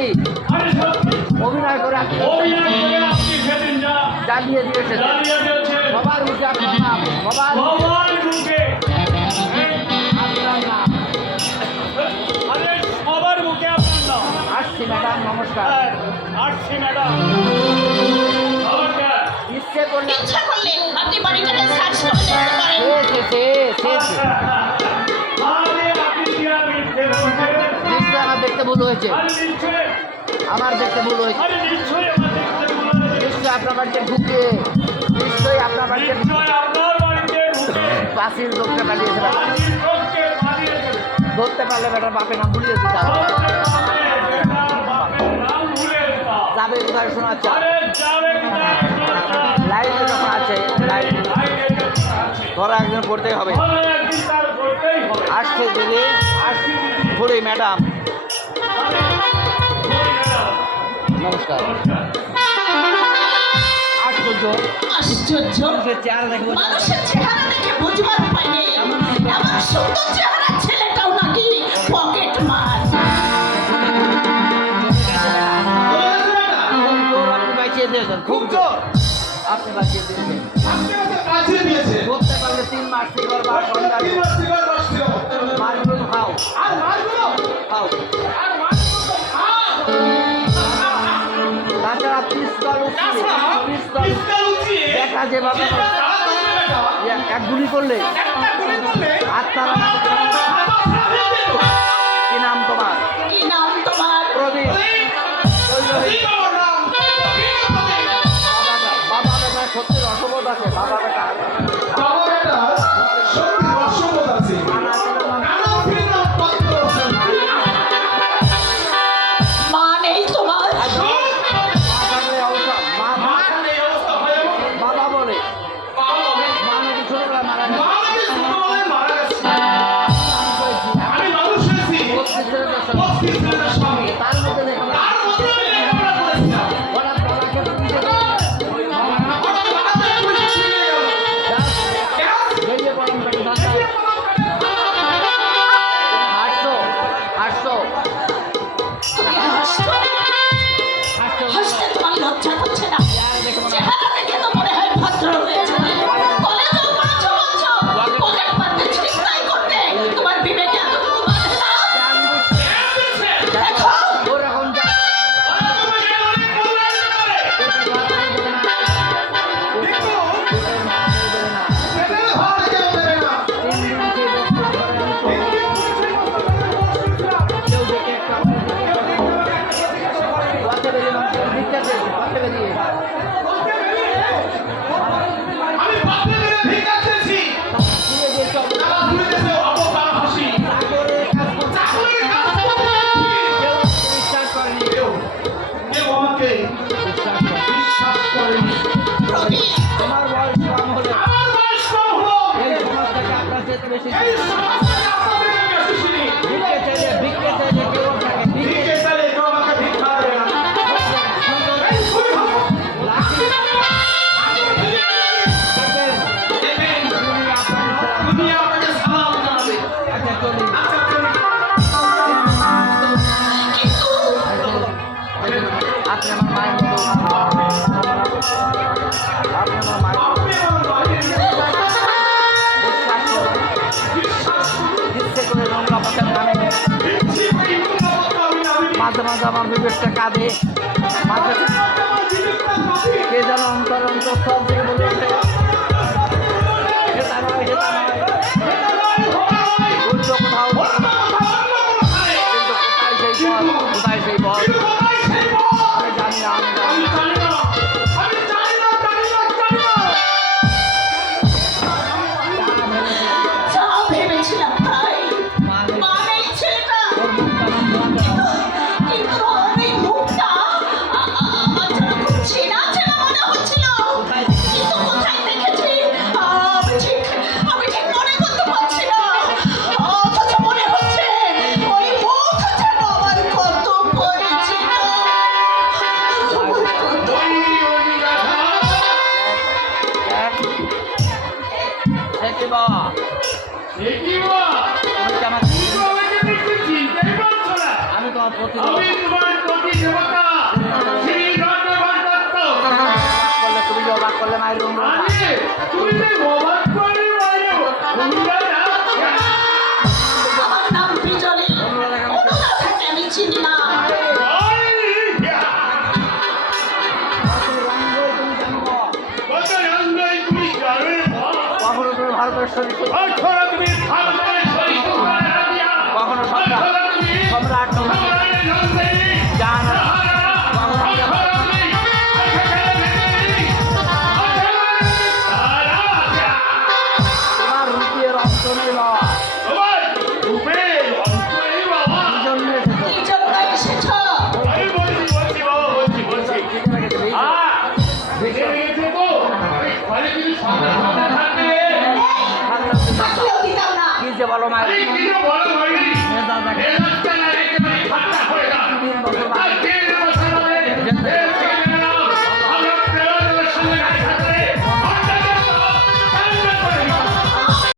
সত্যি অভিনয় করে আপনি জানিয়ে দিয়েছেন সবার মুখে আপনার নাম, সবার মুখে আপনার নাম। সবার মুখে আপনার নাম। আসছি ম্যাডাম, নমস্কার। আসছি ম্যাডাম, ইচ্ছে করলে আপনি বাড়িটাকে সার্চ করে দেখতে পারেন। নিশ্চয় আমার দেখতে ভুল হয়েছে, আমার দেখতে ভুল হয়েছে। নিশ্চয় আপনার বাড়িতে ঢুকে, নিশ্চয়ই আপনার বাড়িতে পাশের লোকটা পালিয়েছে। ধরতে পারলে বেটার বাপের নাম ভুলিয়ে দিতে হবে। যাবে কোথায় শোনাচ্ছে লাইভে যখন আছে, লাইভ ধরা একজন করতেই হবে। আসছে দিদি, ঘুরি ম্যাডাম, নমস্কার। আশ্চর্য আশ্চর্য, চেহারা দেখবো, মানুষের চেহারা দেখে বুঝবার উপায় নেই। এমন সুন্দর চেহারা ছেলেটাও নাকি পকেট মার। আপনি বাঁচিয়ে দিয়েছেন, খুব জোর আপনি বাঁচিয়ে দিয়েছেন। করতে পারলে 3 মাস শিকড় বা মাছগুলো খাও, খাও। তাছাড়া পিস্তল দেখা যেভাবে এক গুলি করলে আত্মারা। কি নাম তোমার? কি নাম তোমার? প্রদীপ। বাবা বেটা সত্যি রসবোধ আছে, বাবা বেটা মা নেই তোমার? বাবা বলে মা নাকি ছোটবেলা মারা গেছে। তার মধ্যে দেখো হাসতে তোমার লজ্জা করছে না? চেহারা দেখে তো মনে হয় ভদ্র হয়েছে। কলেজেও পড়েছো বলছো, পকেট মারতে ছিনতাই করতে তোমার বিবেকে এতটুকু বাধে না? দেখো ওরকম আমার বয়স কম হলে এই সমাজ থেকে আপনার যেতে বেশি ভিক্ষে চাইলে কেউ থাকে, ভিক্ষে আপনি আমার মায়ের মতো, আপনি আমার মায়ের ইচ্ছে করে নোংরা পথের নামে মাঝে মাঝে আমার বিবেকটা কাঁদে, মাঝে কে যেন অন্তর অন্তর সব দিকে বলে ওঠে হেতা নয়, হেতা নয়, উল্টো কোথাও। কিন্তু কোথায় সেই পথ, আমি জানি না, আমি জানি না। যা ভেবেছিলাম তাই। মা নেই ছেলেটা, কিন্তু ওর এই মুখটা আমার যেন খুব চেনা চেনা মনে হচ্ছিল। কিন্তু কোথায় দেখেছি আমি ঠিক মনে করতে পারছি না। অথচ মনে হচ্ছে ওই মুখ যেন আমার কত পরিচিত। আমি তোমার প্রতি দেবতা শ্রী নটবর দত্ত। করলে তুমি যে অবাক করলে মায়ের রুম আরে তুমি যে অবাক করে বলো অনুরাধা। আমার নাম বিজলি অনুরাধাকে আমি চিনি না কত রঙ্গই তুমি জানো কখনো তুমি ভারতের শরীর অক্ষরা তুমি ভারতের শরীর কখনো সম্রাট জাহান তোমার রূপের অন্ত নেই বাবা এই জন্য এসেছো এই জন্য এসেছো থাকলেও দিতাম না কি যে বলো মায়ের বলো